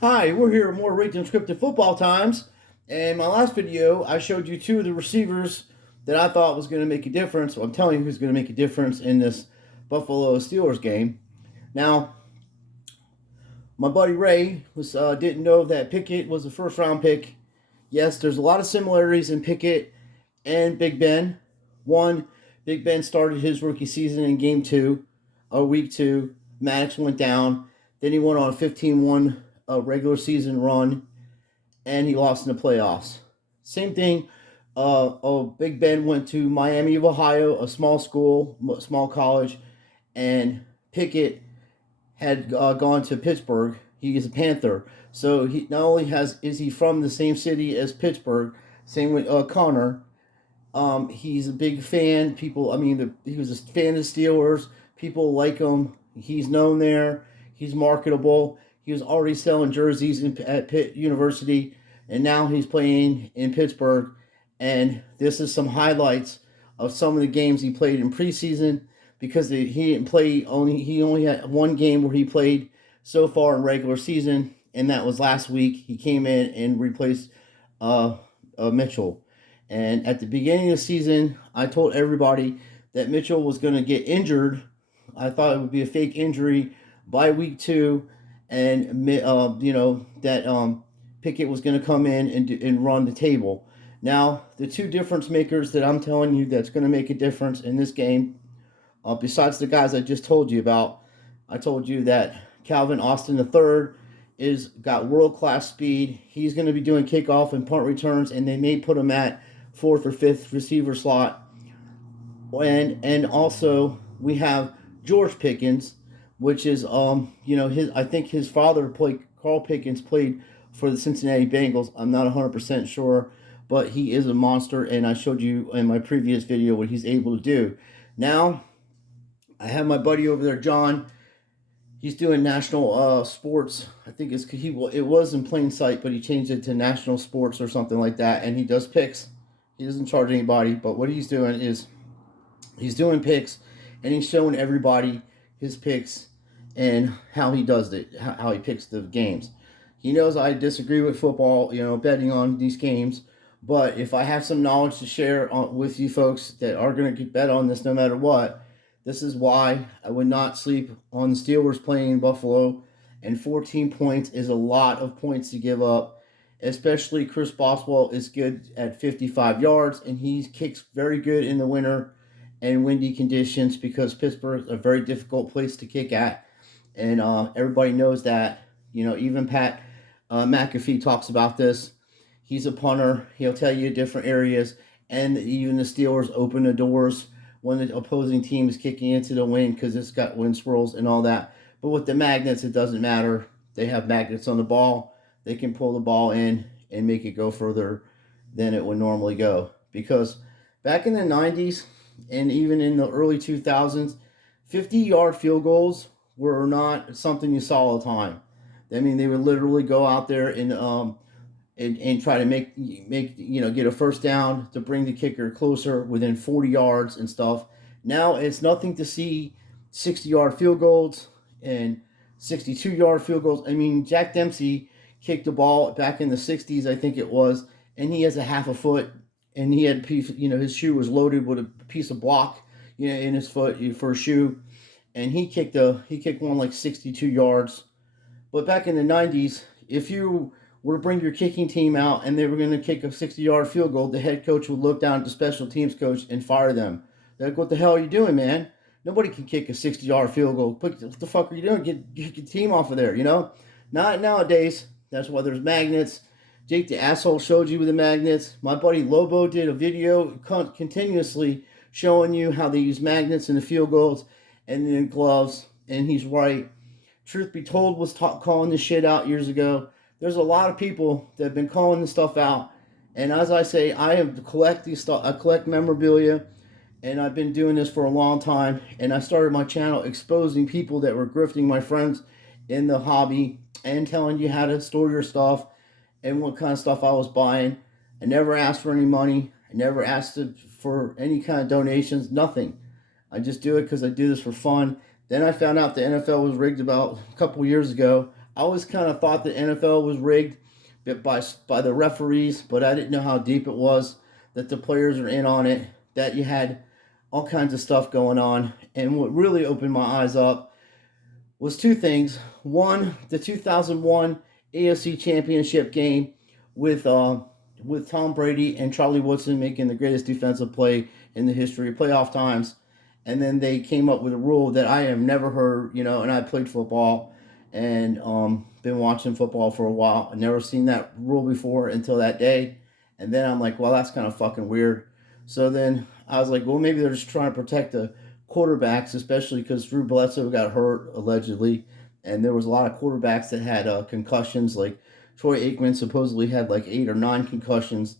Hi, we're here at more Rate Than Scripted Football Times. And my last video, I showed you two of the receivers that I thought was going to make a difference. Well, I'm telling you who's going to make a difference in this Buffalo Steelers game. Now, my buddy Ray didn't know that Pickett was a first round pick. Yes, there's a lot of similarities in Pickett and Big Ben. One, Big Ben started his rookie season in game two, week two. Maddox went down. Then he went on a 15-1 regular season run, and he lost in the playoffs. Same thing. Big Ben went to Miami of Ohio, a small school, small college, and Pickett had gone to Pittsburgh. He is a Panther, so he not only is he from the same city as Pittsburgh. Same with Connor. He's a big fan. He was a fan of the Steelers. People like him. He's known there. He's marketable. He was already selling jerseys at Pitt University, and now he's playing in Pittsburgh. And this is some highlights of some of the games he played in preseason because he didn't play only. He only had one game where he played so far in regular season, and that was last week. He came in and replaced Mitchell. And at the beginning of the season, I told everybody that Mitchell was going to get injured. I thought it would be a fake injury by week two, and that Pickett was going to come in and run the table. Now, the two difference makers that I'm telling you that's going to make a difference in this game, besides the guys I just told you about, I told you that Calvin Austin III is got world class speed. He's going to be doing kickoff and punt returns, and they may put him at fourth or fifth receiver slot. And also we have George Pickens, which is his I think his father played Carl Pickens played for the Cincinnati Bengals. I'm not 100% sure, but he is a monster, and I showed you in my previous video what he's able to do. Now I have my buddy over there, John. He's doing national sports. I think it was in plain sight, but he changed it to national sports or something like that. And he does picks. He doesn't charge anybody, but what he's doing is he's doing picks, and he's showing everybody his picks and how he does it, how he picks the games. He knows I disagree with football, betting on these games, but if I have some knowledge to share with you folks that are going to bet on this no matter what, this is why I would not sleep on the Steelers playing in Buffalo. And 14 points is a lot of points to give up, especially Chris Boswell is good at 55 yards, and he kicks very good in the winter and windy conditions because Pittsburgh is a very difficult place to kick at. And everybody knows that. Even Pat McAfee talks about this. He's a punter. He'll tell you different areas. And even the Steelers open the doors when the opposing team is kicking into the wind because it's got wind swirls and all that. But with the magnets, it doesn't matter. They have magnets on the ball. They can pull the ball in and make it go further than it would normally go. Because back in the 90s and even in the early 2000s, 50-yard field goals were not something you saw all the time. I mean, they would literally go out there and try to make get a first down to bring the kicker closer within 40 yards and stuff. Now it's nothing to see 60-yard field goals and 62-yard field goals. I mean, Jack Dempsey kicked the ball back in the 60s, I think it was, and he has a half a foot, and he had his shoe was loaded with a piece of block, in his foot for a shoe, and he kicked one like 62 yards. But back in the 90s, if you were to bring your kicking team out and they were going to kick a 60-yard field goal, the head coach would look down at the special teams coach and fire them. They're like, what the hell are you doing, man? Nobody can kick a 60-yard field goal. What the fuck are you doing? Get your team off of there, Not nowadays. That's why there's magnets. Jake the asshole showed you with the magnets. My buddy Lobo did a video continuously showing you how they use magnets in the field goals and in gloves, and he's right. Truth be told was calling this shit out years ago. There's a lot of people that have been calling this stuff out, and as I say, I collect these stuff. I collect memorabilia, and I've been doing this for a long time. And I started my channel exposing people that were grifting my friends in the hobby and telling you how to store your stuff and what kind of stuff I was buying. I never asked for any money. I never asked for any kind of donations. Nothing. I just do it because I do this for fun. Then I found out the NFL was rigged about a couple years ago. I always kind of thought the NFL was rigged by the referees, but I didn't know how deep it was, that the players are in on it, that you had all kinds of stuff going on. And what really opened my eyes up was two things. One, the 2001 AFC Championship game with Tom Brady and Charlie Woodson making the greatest defensive play in the history of playoff times. And then they came up with a rule that I have never heard, and I played football and been watching football for a while. I've never seen that rule before until that day. And then I'm like, well, that's kind of fucking weird. So then I was like, well, maybe they're just trying to protect the quarterbacks, especially because Drew Bledsoe got hurt, allegedly. And there was a lot of quarterbacks that had concussions. Like Troy Aikman supposedly had like 8 or 9 concussions.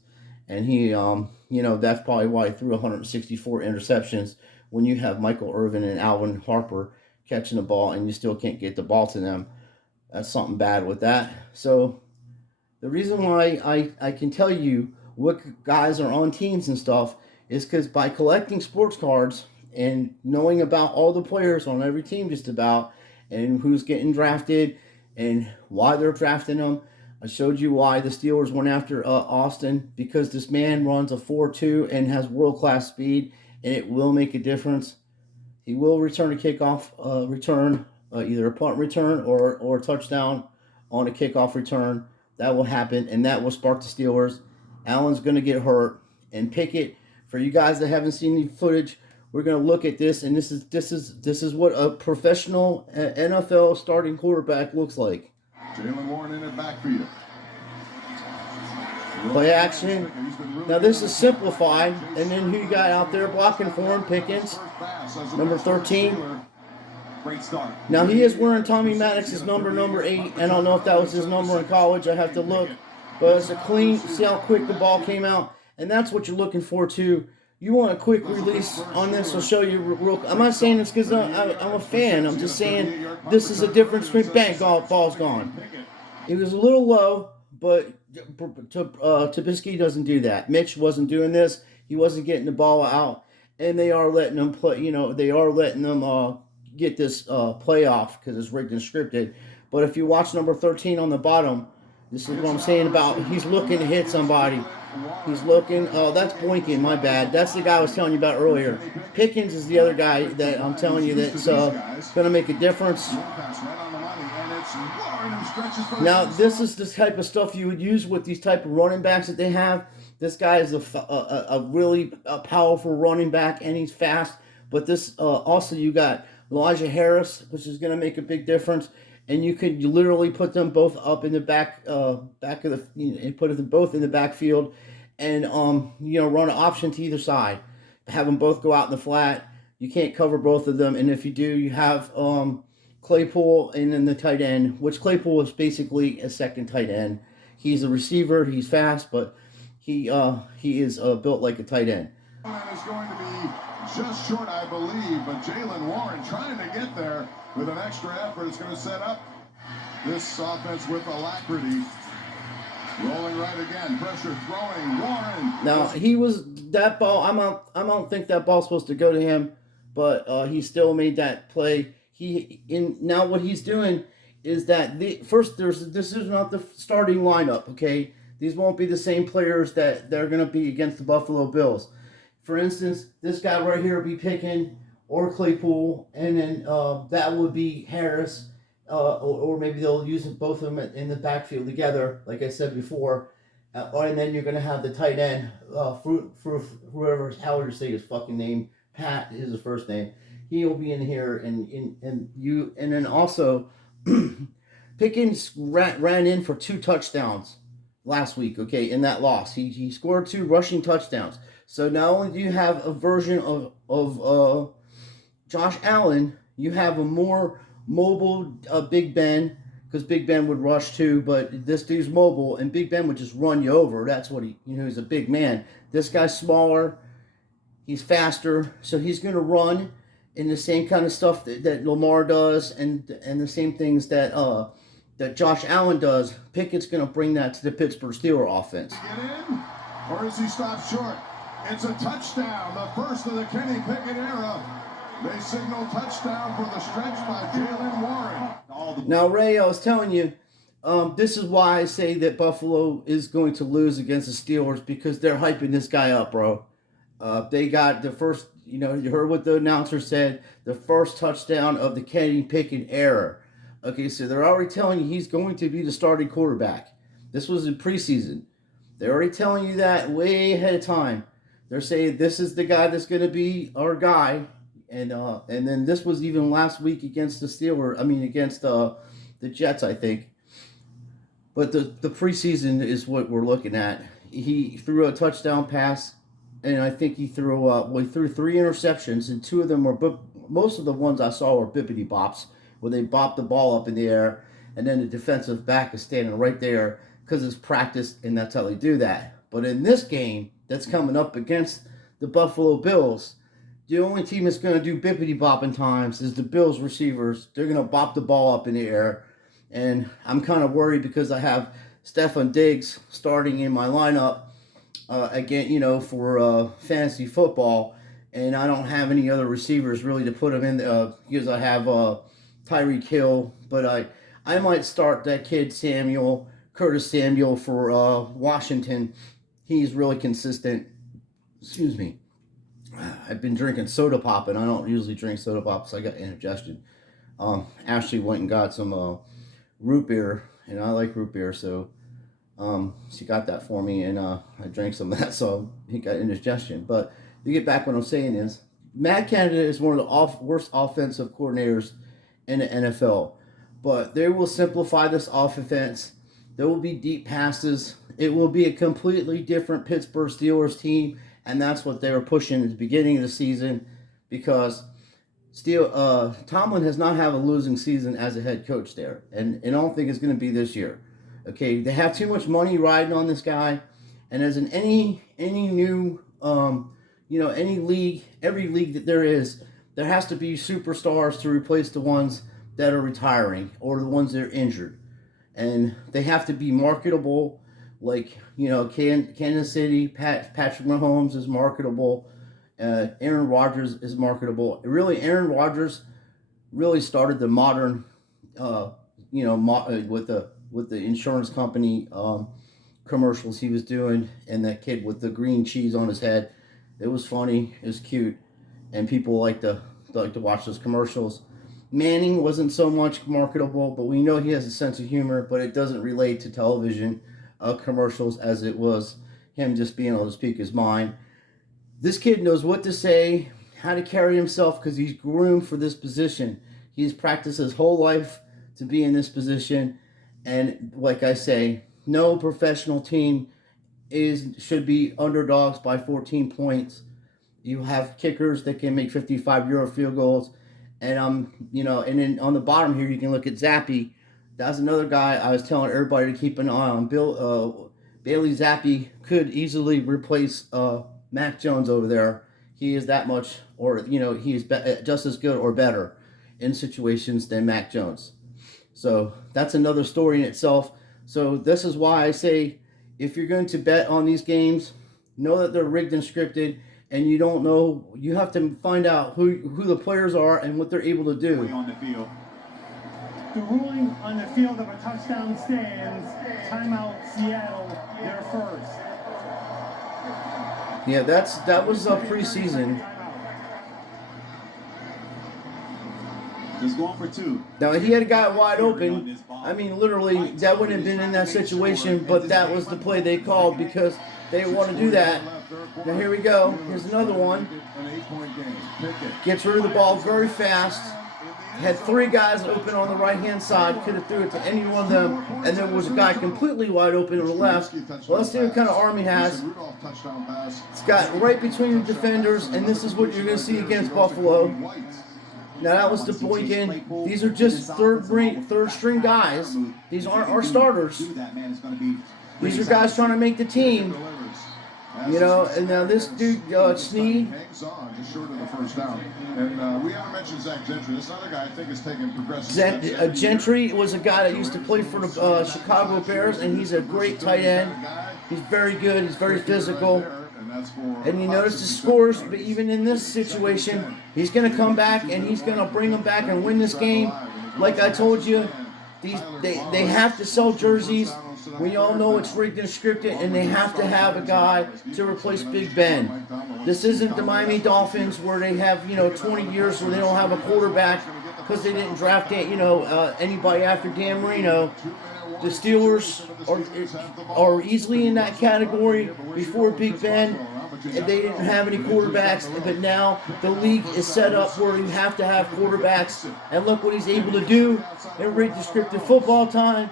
And he, that's probably why he threw 164 interceptions when you have Michael Irvin and Alvin Harper catching the ball and you still can't get the ball to them. That's something bad with that. So the reason why I can tell you what guys are on teams and stuff is because by collecting sports cards and knowing about all the players on every team just about and who's getting drafted and why they're drafting them. I showed you why the Steelers went after Austin, because this man runs a 4.2 and has world-class speed, and it will make a difference. He will return a kickoff return, either a punt return or a touchdown on a kickoff return. That will happen, and that will spark the Steelers. Allen's going to get hurt, and Pickett. For you guys that haven't seen the footage, we're going to look at this, and this is what a professional NFL starting quarterback looks like. Jaylen Warren in it back for you. Play action. Now this is simplified, and then who you got out there blocking for him? Pickens, number 13. Great start. Now he is wearing Tommy Maddox's number 8. I don't know if that was his number in college. I have to look, but it's a clean. See how quick the ball came out, and that's what you're looking for too. You want a quick release on this? I'll show you real. I'm not saying this because I'm a fan. I'm just saying this is a difference between bang, ball's gone. It was a little low, but Trubisky doesn't do that. Mitch wasn't doing this. He wasn't getting the ball out, and they are letting them play. They are letting them get this playoff because it's rigged and scripted. But if you watch number 13 on the bottom, this is what I'm saying about he's looking to hit somebody. He's looking. Oh, that's Boykin. My bad. That's the guy I was telling you about earlier. Pickens is the other guy that I'm telling you that's going to make a difference. Now, this is the type of stuff you would use with these type of running backs that they have. This guy is a really powerful running back, and he's fast. But this also you got Elijah Harris, which is going to make a big difference. And you could literally put them both up in the back of the, and put them both in the backfield, and run an option to either side. Have them both go out in the flat. You can't cover both of them, and if you do, you have Claypool and then the tight end, which Claypool is basically a second tight end. He's a receiver. He's fast, but he is built like a tight end. That is going to be just short, I believe, but Jaylen Warren trying to get there with an extra effort. It's going to set up this offense with alacrity. Rolling right again, pressure throwing, Warren. Now he was that ball. I don't think that ball's supposed to go to him, but he still made that play. Now what he's doing is that this is not the starting lineup. Okay, these won't be the same players that they're going to be against the Buffalo Bills. For instance, this guy right here would be Pickett or Claypool, and then that would be Harris, or maybe they'll use both of them in the backfield together, like I said before. And then you're going to have the tight end, whoever, however you say his fucking name, Pat is his first name. He'll be in here, and then also Pickens ran in for 2 touchdowns last week. Okay, in that loss, he scored 2 rushing touchdowns. So not only do you have a version of Josh Allen, you have a more mobile Big Ben, because Big Ben would rush too, but this dude's mobile, and Big Ben would just run you over. That's what he's a big man. This guy's smaller, he's faster, so he's going to run in the same kind of stuff that Lamar does, and the same things that Josh Allen does. Pickett's going to bring that to the Pittsburgh Steelers offense. Get in, or is he stopped short? It's a touchdown, the first of the Kenny Pickett era. They signal touchdown for the stretch by Jaylen Warren. Now, Ray, I was telling you, this is why I say that Buffalo is going to lose against the Steelers because they're hyping this guy up, bro. They got the first, you heard what the announcer said, the first touchdown of the Kenny Pickett era. Okay, so they're already telling you he's going to be the starting quarterback. This was in preseason. They're already telling you that way ahead of time. They're saying this is the guy that's going to be our guy, and then this was even last week against the Steelers. I mean, against the Jets, I think. But the preseason is what we're looking at. He threw a touchdown pass, and I think he threw 3 interceptions, and 2 of them were most of the ones I saw were bippity bops, where they bopped the ball up in the air, and then the defensive back is standing right there because it's practiced, and that's how they do that. But in this game that's coming up against the Buffalo Bills, the only team that's going to do bippity bopping times is the Bills receivers. They're going to bop the ball up in the air, and I'm kind of worried because I have Stefon Diggs starting in my lineup again, for fantasy football, and I don't have any other receivers really to put him in because I have Tyreek Hill, but I might start that kid Curtis Samuel for Washington. He's really consistent. Excuse me. I've been drinking soda pop, and I don't usually drink soda pop, so I got indigestion. Ashley went and got some root beer, and I like root beer, so she got that for me, and I drank some of that, so he got indigestion. But to get back, what I'm saying is, Matt Canada is one of the worst offensive coordinators in the NFL, but they will simplify this offense. There will be deep passes. It will be a completely different Pittsburgh Steelers team, and that's what they were pushing at the beginning of the season, because Tomlin has not had a losing season as a head coach there, and I don't think it's going to be this year. Okay, they have too much money riding on this guy, and as in any new, any league, every league that there is, there has to be superstars to replace the ones that are retiring or the ones that are injured, and they have to be marketable. Like Kansas City, Patrick Mahomes is marketable. Aaron Rodgers is marketable. Really, Aaron Rodgers really started the modern, with the insurance company commercials he was doing, and that kid with the green cheese on his head. It was funny. It was cute, and people like to watch those commercials. Manning wasn't so much marketable, but we know he has a sense of humor, but it doesn't relate to television commercials as it was him just being able to speak his mind. This kid knows what to say, how to carry himself, because he's groomed for this position. He's practiced his whole life to be in this position, and like I say, no professional team should be underdogs by 14 points. You have kickers that can make 55-yard field goals, and and then on the bottom here you can look at Zappi. That's another guy I was telling everybody to keep an eye on. Bailey Zappi could easily replace Mac Jones over there. He is that much, or he is just as good or better in situations than Mac Jones. So that's another story in itself. So this is why I say, if you're going to bet on these games, know that they're rigged and scripted, and you don't know. You have to find out who the players are and what they're able to do. On the field. The ruling on the field of a touchdown stands. Timeout, Seattle. They're first. Yeah, that was preseason. He's going for 2. Now, he had a guy wide open. I mean, literally, that wouldn't have been in that situation, but that was the play they called because they want to do that. Now, here we go. Here's another one. Gets rid of the ball very fast. Had 3 guys open on the right-hand side. Could have threw it to any one of them. And there was a guy completely wide open on the left. Well, let's see what kind of arm he has. It's got right between the defenders, and this is what you're going to see against Buffalo. Now, that was the Boykin. These are just third-string guys. These aren't our starters. These are guys trying to make the team. And now this dude, Snead. Hangs on just short of the first down. And we haven't mentioned Zach Gentry. This other guy I think is taking progressive steps. Gentry was a guy that used to play for the Chicago Bears, and he's a great tight end. He's very good. He's very physical. And you notice the scores, but even in this situation, he's going to come back, and he's going to bring them back and win this game. Like I told you, They have to sell jerseys. We all know it's rigged and scripted, and they have to have a guy to replace Big Ben. This isn't the Miami Dolphins where they have 20 years where they don't have a quarterback because they didn't draft anybody after Dan Marino. The Steelers are easily in that category before Big Ben. They didn't have any quarterbacks, but now the league is set up where you have to have quarterbacks. And look what he's able to do in rigged descriptive football time.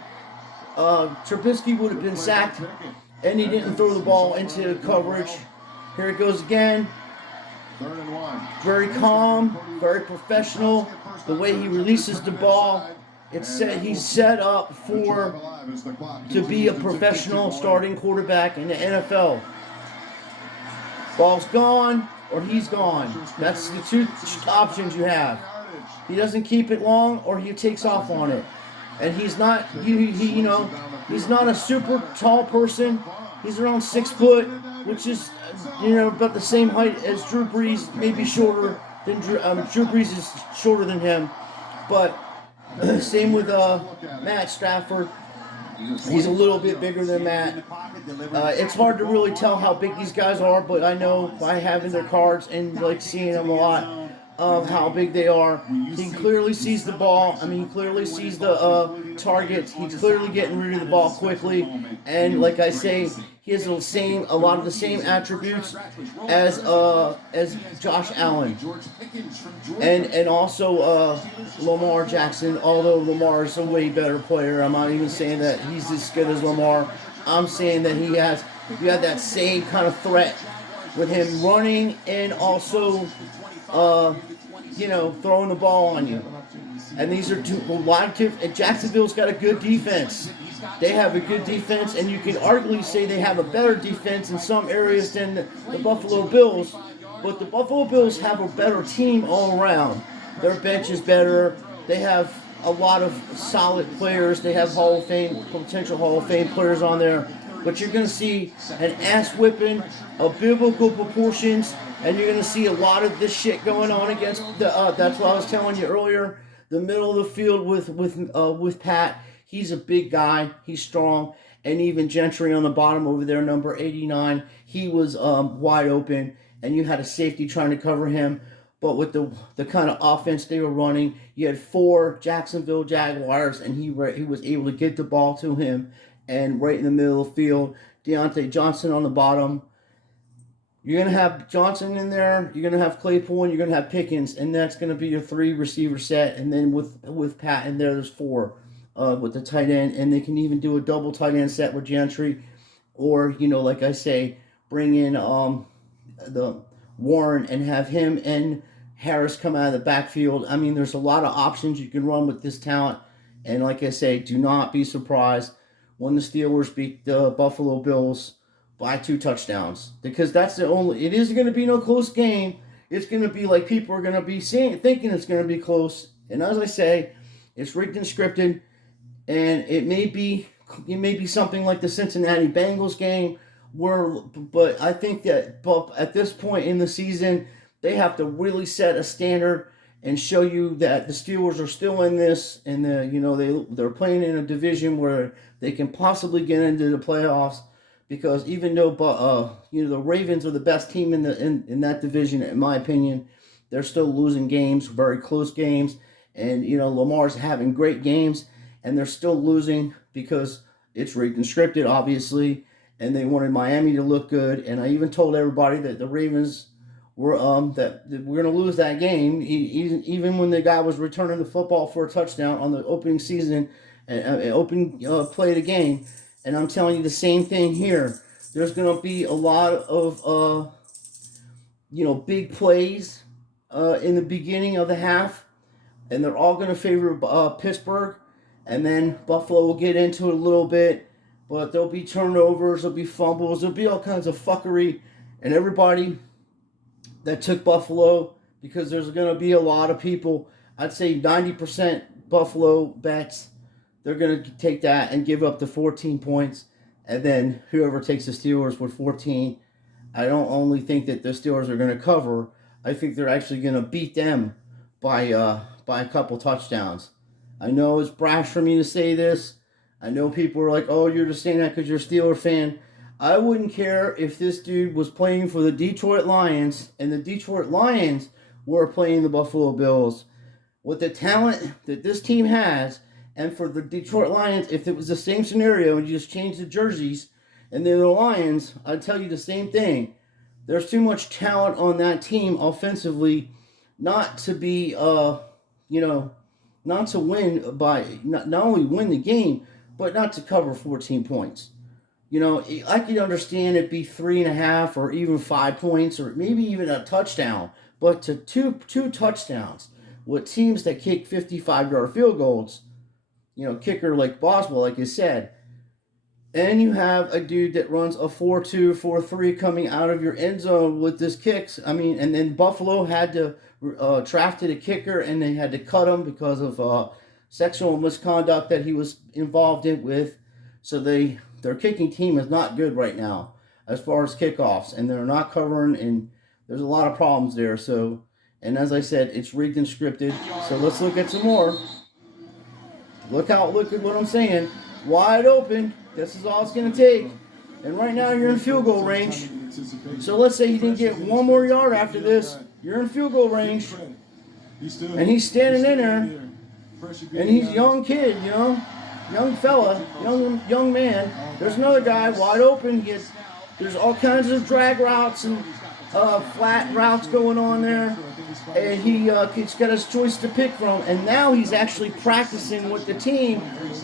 Trubisky would have been sacked, and he didn't throw the ball into coverage. Here it goes again. Very calm, very professional. The way he releases the ball, he's set up to be a professional starting quarterback in the NFL. Ball's gone, or he's gone. That's the two options you have. He doesn't keep it long, or he takes off on it. And he's not, he's not a super tall person. He's around 6 foot, which is, about the same height as Drew Brees, maybe shorter than Drew Brees is shorter than him. But same with Matt Stafford. He's a little bit bigger than Matt. It's hard to really tell how big these guys are, but I know by having their cards and seeing them a lot of how big they are. He clearly sees the ball. He clearly sees the targets. He's clearly getting rid of the ball quickly. And like I say, he has a lot of the same attributes as Josh Allen, and also Lamar Jackson. Although Lamar is a way better player, I'm not even saying that he's as good as Lamar. I'm saying that you have that same kind of threat with him running and also throwing the ball on you. And these are and Jacksonville's got a good defense. They have a good defense, and you can arguably say they have a better defense in some areas than the Buffalo Bills. But the Buffalo Bills have a better team all around. Their bench is better. They have a lot of solid players. They have potential Hall of Fame players on there. But you're going to see an ass whipping of biblical proportions, and you're going to see a lot of this shit going on against that's what I was telling you earlier. The middle of the field with Pat. He's a big guy. He's strong. And even Gentry on the bottom over there, number 89, he was wide open, and you had a safety trying to cover him. But with the kind of offense they were running, you had 4 Jacksonville Jaguars, and he was able to get the ball to him. And right in the middle of the field, Deontay Johnson on the bottom. You're going to have Johnson in there. You're going to have Claypool, and you're going to have Pickens. And that's going to be your 3 receiver set. And then with Pat in there's 4 with the tight end. And they can even do a double tight end set with Gentry. Or, like I say, bring in the Warren and have him and Harris come out of the backfield. There's a lot of options you can run with this talent. And like I say, do not be surprised when the Steelers beat the Buffalo Bills by 2 touchdowns. Because it isn't going to be no close game. It's going to be like people are going to be thinking it's going to be close. And as I say, it's rigged and scripted. And it may be something like the Cincinnati Bengals game, but I think that at this point in the season, they have to really set a standard and show you that the Steelers are still in this, and they're playing in a division where they can possibly get into the playoffs. Because even though the Ravens are the best team in that division, in my opinion, they're still losing games, very close games, and Lamar's having great games, and they're still losing because it's rigged and scripted, obviously, and they wanted Miami to look good. And I even told everybody that the Ravens were that we're going to lose that game, even when the guy was returning the football for a touchdown on the opening season, opening play of the game. And I'm telling you the same thing here. There's going to be a lot of big plays in the beginning of the half, and they're all going to favor Pittsburgh. And then Buffalo will get into it a little bit, but there'll be turnovers, there'll be fumbles, there'll be all kinds of fuckery. And everybody that took Buffalo, because there's going to be a lot of people, I'd say 90% Buffalo bets, they're going to take that and give up the 14 points. And then whoever takes the Steelers with 14, I don't only think that the Steelers are going to cover, I think they're actually going to beat them by a couple touchdowns. I know it's brash for me to say this. I know people are like, oh, you're just saying that because you're a Steeler fan. I wouldn't care if this dude was playing for the Detroit Lions and the Detroit Lions were playing the Buffalo Bills. With the talent that this team has, and for the Detroit Lions, if it was the same scenario and you just changed the jerseys and they're the Lions, I'd tell you the same thing. There's too much talent on that team offensively not to be, not to win not only win the game, but not to cover 14 points. I could understand it be 3.5 or even 5 points or maybe even a touchdown, but to two touchdowns with teams that kick 55-yard field goals, kicker like Boswell, like I said, and you have a dude that runs a 4-2, 4-3 coming out of your end zone with this kicks. I mean, and then Buffalo had to drafted a kicker and they had to cut him because of sexual misconduct that he was involved in with. So their kicking team is not good right now as far as kickoffs, and they're not covering, and there's a lot of problems there. So, and as I said, it's rigged and scripted. So let's look at some more. Look at what I'm saying. Wide open. This is all it's going to take. And right now you're in field goal range. So let's say he didn't get one more yard after this. You're in field goal range. And he's standing in there. And he's a young kid, young fella, young man. There's another guy wide open. There's all kinds of drag routes and flat routes going on there. And he's got his choice to pick from. And now he's actually practicing with the team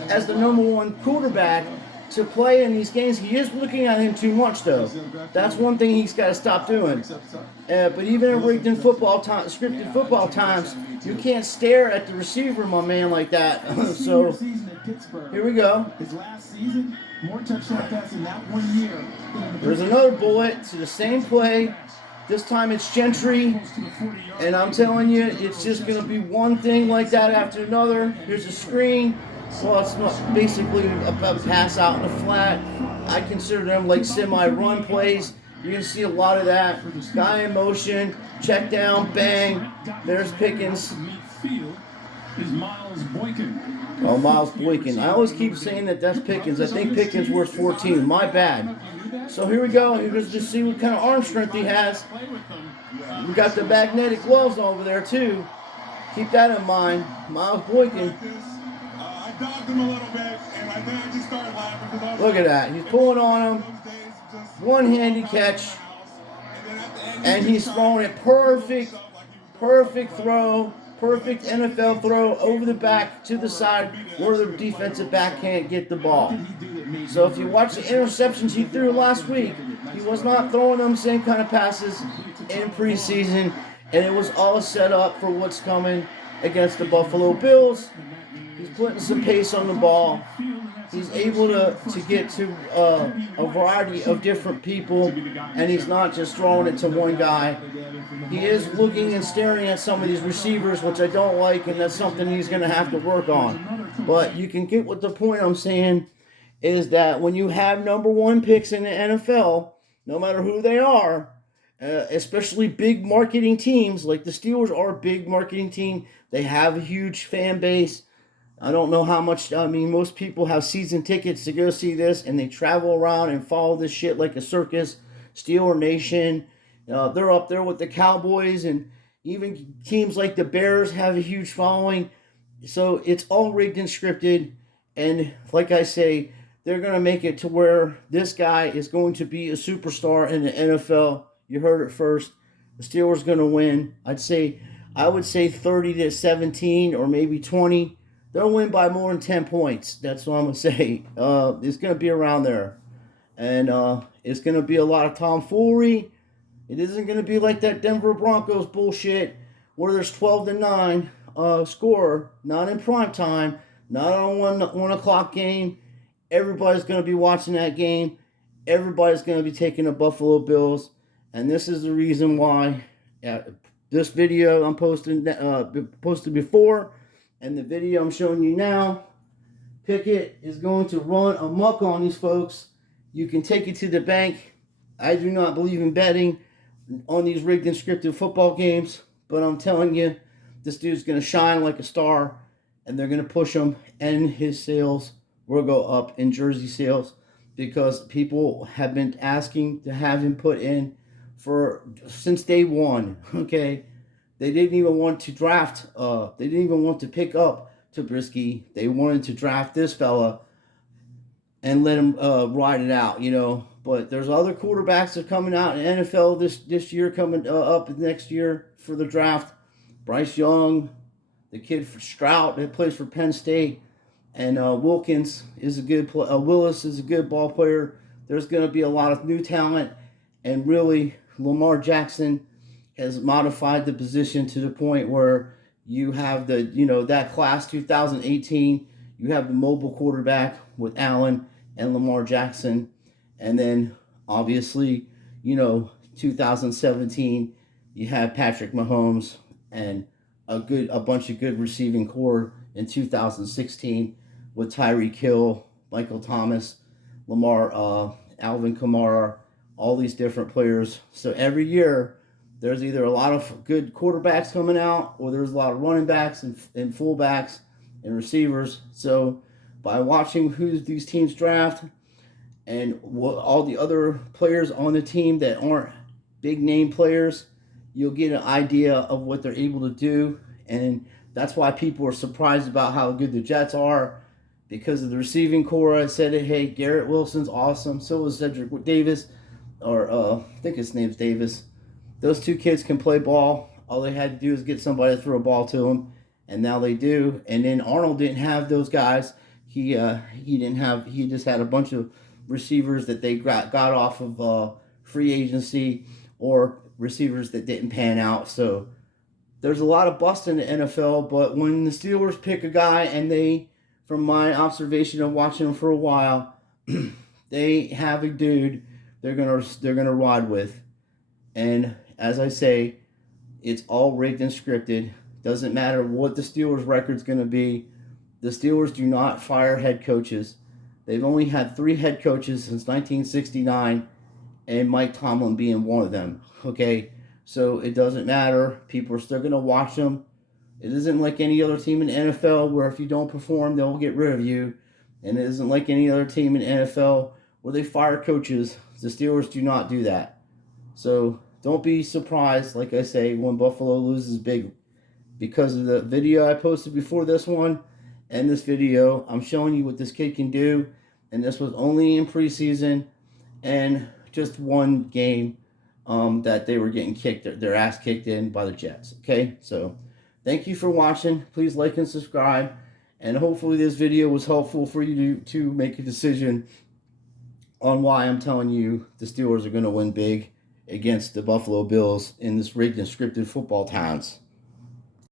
as the number one quarterback to play in these games. He is looking at him too much, though. That's one thing he's got to stop doing. But even in rigged in scripted football times, you can't stare at the receiver, my man, like that. So here we go. His last season, more touchdown passes in that 1 year. There's another bullet to the same play. This time it's Gentry, and I'm telling you, it's just going to be one thing like that after another. Here's a screen. Well, it's not basically a pass out in the flat. I consider them like semi-run plays. You're going to see a lot of that. Guy in motion, check down, bang. There's Pickens. Oh, Miles Boykin. I always keep saying that's Pickens. I think Pickens wears 14. My bad. So here we go. Here's just see what kind of arm strength he has. We got the magnetic gloves over there, too. Keep that in mind. Miles Boykin. Dogged him a little bit, and I think I just started laughing. Look at that. He's pulling on him. One-handed catch. And he's throwing it perfect throw. Perfect NFL throw over the back to the side where the defensive back can't get the ball. So if you watch the interceptions he threw last week, he was not throwing them same kind of passes in preseason. And it was all set up for what's coming against the Buffalo Bills. He's putting some pace on the ball. He's able to get to a variety of different people, and he's not just throwing it to one guy. He is looking and staring at some of these receivers, which I don't like, and that's something he's going to have to work on. But you can get what the point I'm saying is that when you have number one picks in the NFL, no matter who they are, especially big marketing teams, like the Steelers are a big marketing team. They have a huge fan base. I don't know how much, most people have season tickets to go see this, and they travel around and follow this shit like a circus. Steeler Nation, they're up there with the Cowboys, and even teams like the Bears have a huge following. So it's all rigged and scripted, and like I say, they're going to make it to where this guy is going to be a superstar in the NFL. You heard it first. The Steelers going to win. I would say 30-17 or maybe 20. They'll win by more than 10 points. That's what I'm going to say. It's going to be around there. And it's going to be a lot of tomfoolery. It isn't going to be like that Denver Broncos bullshit where there's 12-9 score, not in prime time, not on 1 o'clock game. Everybody's going to be watching that game. Everybody's going to be taking the Buffalo Bills. And this is the reason why this video I'm posted before, and the video I'm showing you now, Pickett is going to run amok on these folks. You can take it to the bank. I do not believe in betting on these rigged and scripted football games, but I'm telling you, this dude's going to shine like a star. and they're going to push him, and his sales will go up in jersey sales because people have been asking to have him put in for since day one. Okay, they didn't even want to draft. They didn't even want to pick up Trubisky. They wanted to draft this fella and let him ride it out, you know. But there's other quarterbacks that are coming out in NFL this year, coming up next year for the draft. Bryce Young, the kid for Stroud that plays for Penn State, and Wilkins is a good Willis is a good ball player. There's going to be a lot of new talent, and really Lamar Jackson has modified the position to the point where you have that class 2018. You have the mobile quarterback with Allen and Lamar Jackson, and then obviously 2017 you have Patrick Mahomes and a bunch of good receiving core in 2016 with Tyreek Hill, Michael Thomas, Lamar, Alvin Kamara, all these different players. So every year there's either a lot of good quarterbacks coming out, or there's a lot of running backs and fullbacks and receivers. So by watching who these teams draft and all the other players on the team that aren't big name players, you'll get an idea of what they're able to do. And that's why people are surprised about how good the Jets are, because of the receiving core. I said it, hey, Garrett Wilson's awesome. So is Cedric Davis, or I think his name's Davis. Those two kids can play ball. All they had to do is get somebody to throw a ball to them, and now they do. And then Arnold didn't have those guys. He just had a bunch of receivers that they got off of free agency, or receivers that didn't pan out. So there's a lot of bust in the NFL, but when the Steelers pick a guy, and they, from my observation of watching them for a while, they have a dude they're gonna ride with. And as I say, it's all rigged and scripted. Doesn't matter what the Steelers' record's going to be. The Steelers do not fire head coaches. They've only had 3 head coaches since 1969, and Mike Tomlin being one of them. Okay, so it doesn't matter. People are still going to watch them. It isn't like any other team in the NFL where if you don't perform, they'll get rid of you. And it isn't like any other team in the NFL where they fire coaches. The Steelers do not do that. So don't be surprised, like I say, when Buffalo loses big, because of the video I posted before this one and this video. I'm showing you what this kid can do, and this was only in preseason and just one game that they were getting their ass kicked in by the Jets. Okay, so thank you for watching. Please like and subscribe, and hopefully this video was helpful for you to make a decision on why I'm telling you the Steelers are going to win big against the Buffalo Bills in this rigged and scripted football times.